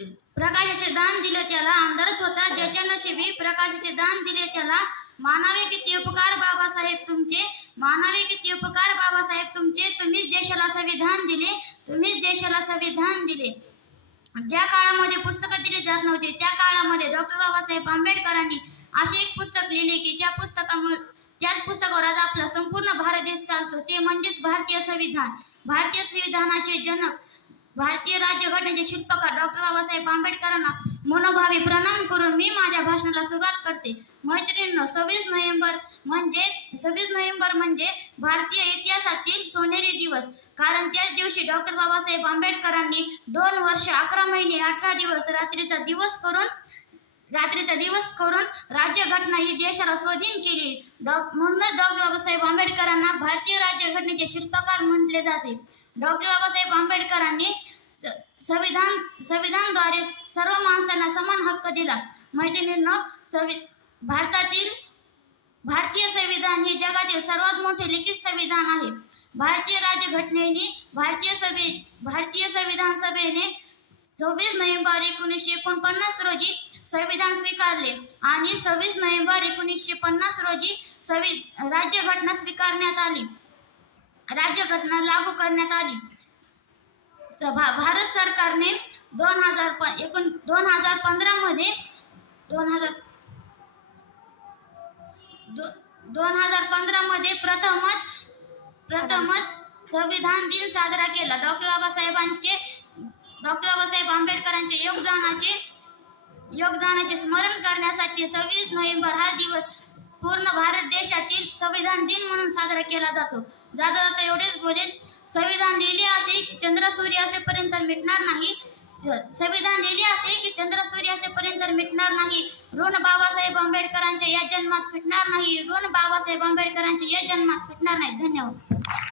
प्रकाशाचे दान दिले त्याला आमदारच होता, ज्याच्या नशिबी प्रकाशाचे दान दिले त्याला. मानावे किती उपकार बाबासाहेब तुमचे, मानावे किती उपकार बाबासाहेब तुमचे. तुम्हीच देशाला संविधान दिले, तुम्हीच देशाला संविधान दिले. ज्या काळामध्ये पुस्तकं दिली जात नव्हते त्या काळामध्ये डॉक्टर बाबासाहेब आंबेडकरांनी असे एक पुस्तक लिहिले की त्याच पुस्तकावर आज आपला संपूर्ण भारत देश चालतो, ते म्हणजेच भारतीय संविधान. भारतीय संविधानाचे जनक, भारतीय राज्यघटनेचे शिल्पकार डॉक्टर बाबासाहेब आंबेडकरांना मनोभावे प्रणाम करून मी माझ्या भाषणाला सुरुवात करते. मैत्रिणींनो, 26 नोव्हेंबर म्हणजे भारतीय इतिहासातील सोनेरी दिवस. कारण त्याच दिवशी डॉक्टर बाबासाहेब आंबेडकरांनी 2 वर्ष 11 महिने 18 दिवस रात्रीचा दिवस करून राज्यघटना ही देशाला स्वाधीन केली. म्हणूनच डॉक्टर बाबासाहेब आंबेडकरांना भारतीय राज्यघटनेचे शिल्पकार म्हटले जाते. डॉक्टर बाबासाहेब आंबेडकरांनी संविधानाद्वारे सर्व माणसांना समान हक्क दिला. मैत्रिणींनो, भारतीय संविधान हे जगातील सर्वात मोठे लिखित संविधान आहे. भारतीय संविधान सभेने 26 नोव्हेंबर 1949 रोजी संविधान स्वीकारले आणि 26 नोव्हेंबर 1950 रोजी राज्यघटना स्वीकारण्यात आली, राज्यघटना लागू करण्यात आली. भारत सरकारने 2015 मध्ये प्रथमच संविधान दिन साजरा केला. डॉक्टर बाबासाहेब आंबेडकरांचे योगदानाचे स्मरण करण्यासाठी 26 नोव्हेंबर हा दिवस पूर्ण भारत देशातील संविधान दिन म्हणून साजरा केला जातो. जाता एवढेच बोलेल, संविधान लिहिले असे की चंद्र सूर्य असेपर्यंत मिटणार नाही. संविधान लिहिले असे की चंद्र सूर्य असेपर्यंत मिटणार नाही. ऋण बाबासाहेब आंबेडकरांच्या या जन्मात फिटणार नाही. ऋण बाबासाहेब आंबेडकरांच्या या जन्मात फिटणार नाही. धन्यवाद.